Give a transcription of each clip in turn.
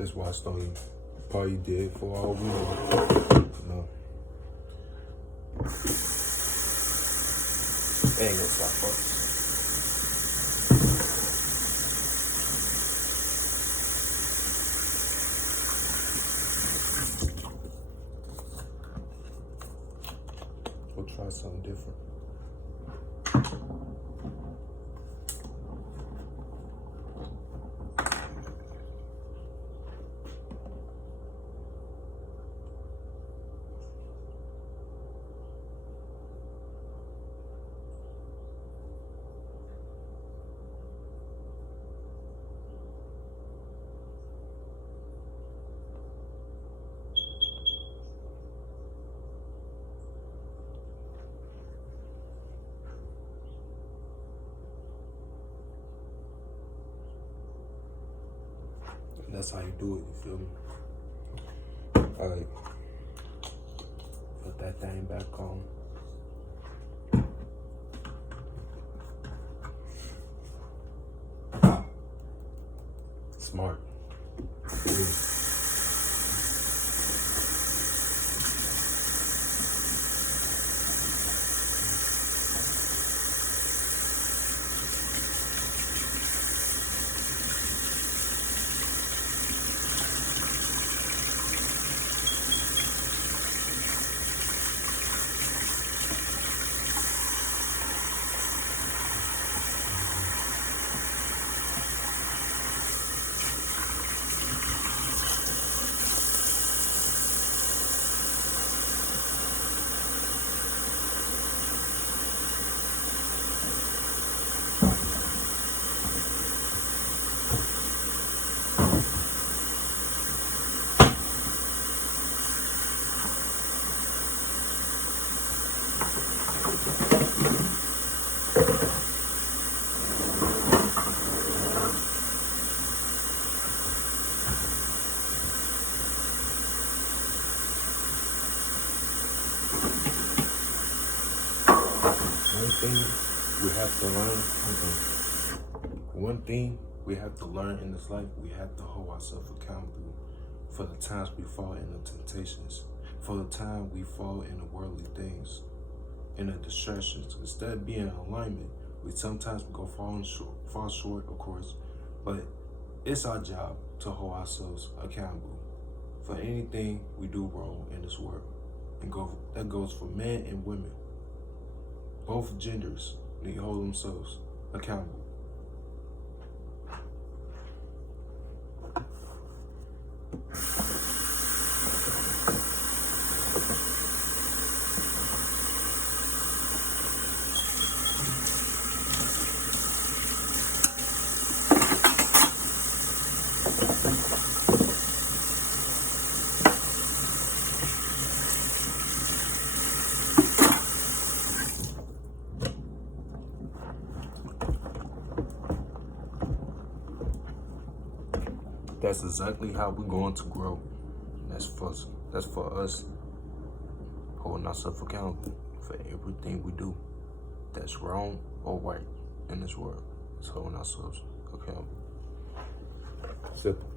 That's why Stony probably did for all we know. No. It ain't gonna stop folks. We'll try something different. That's how you do it, you feel me? Alright. Put that thing back on. Smart. One thing we have to learn in this life, we have to hold ourselves accountable for the times we fall into temptations, for the time we fall into worldly things, into distractions. Instead of being in alignment, we sometimes go fall short, of course, but it's our job to hold ourselves accountable for anything we do wrong in this world. And that goes for men and women. Both genders need to hold themselves accountable. That's exactly how we're going to grow. That's for us holding ourselves accountable for everything we do that's wrong or right in this world. It's holding ourselves accountable. Simple.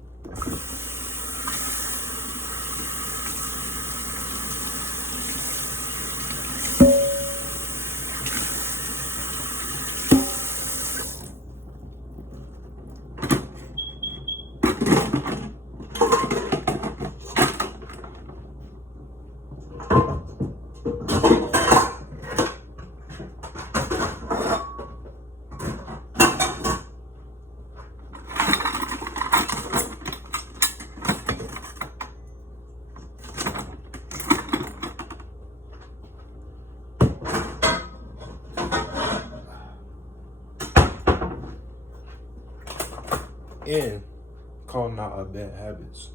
And calling out our bad habits.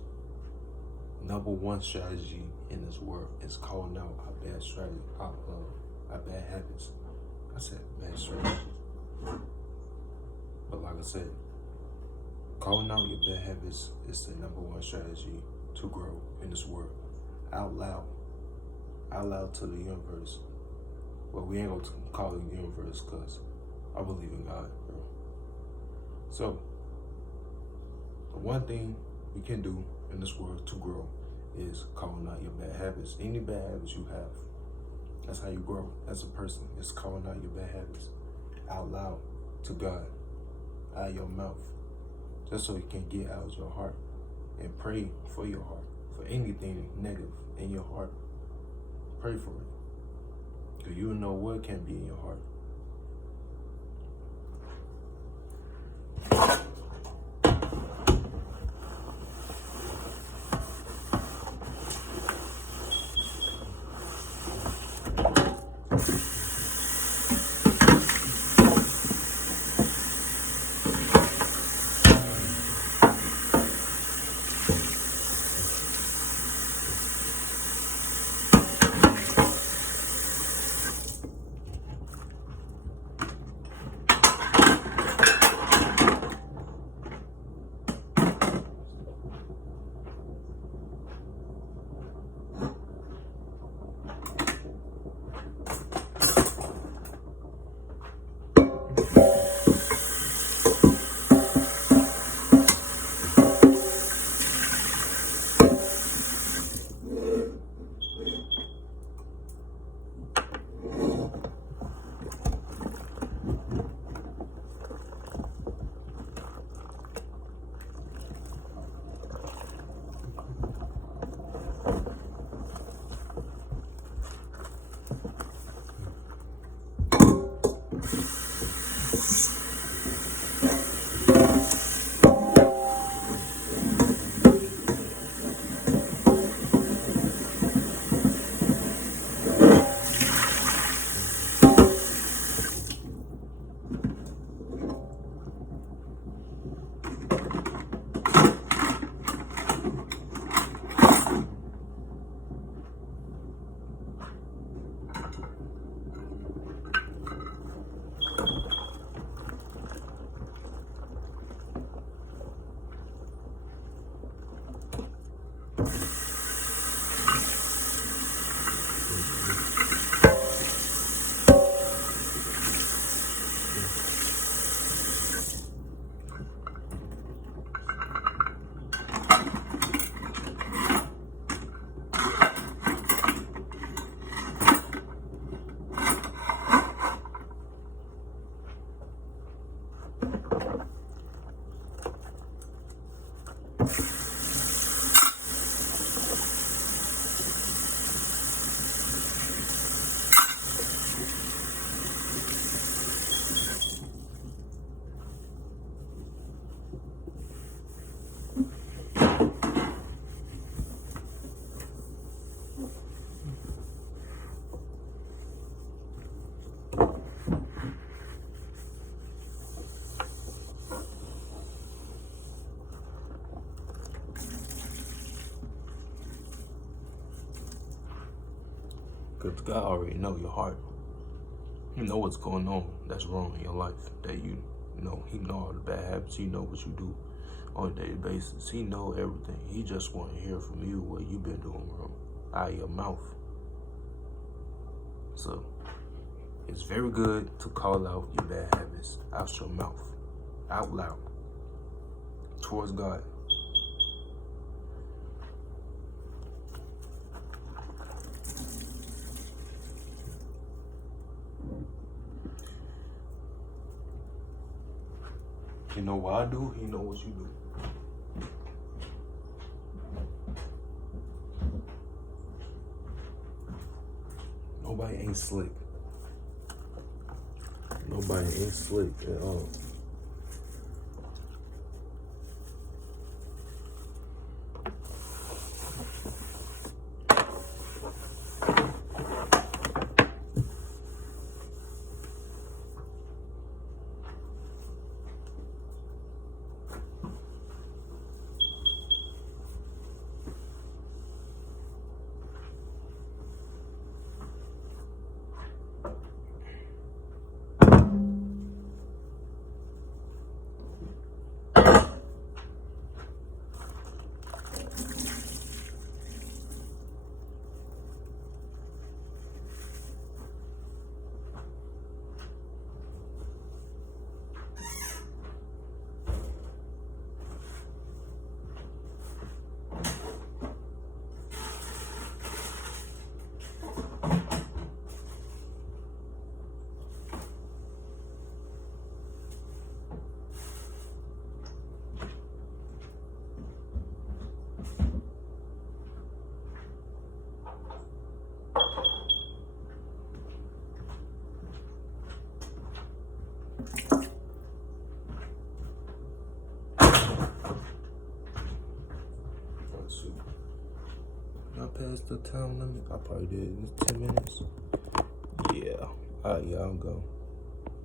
Number one strategy in this world is calling out our bad strategy, our bad habits. I said bad strategy. But like I said, calling out your bad habits is the number one strategy to grow in this world. Out loud to the universe. Well, we ain't gonna call it the universe because I believe in God, bro. So, the one thing we can do in this world to grow is calling out your bad habits. Any bad habits you have, that's how you grow as a person. It's calling out your bad habits out loud to God, out of your mouth, just so it can get out of your heart. And pray for your heart, for anything negative in your heart. Pray for it, because you know what can be in your heart. Because God already know your heart. He know what's going on that's wrong in your life. That you know, he know all the bad habits. He know what you do on a daily basis. He know everything. He just want to hear from you what you've been doing wrong out of your mouth. So it's very good to call out your bad habits out your mouth, out loud, towards God. You know what I do, he know what you do. Nobody ain't slick. Nobody ain't slick at all. past the time limit? I probably did. It's 10 minutes. Yeah. Alright, yeah, I'm going.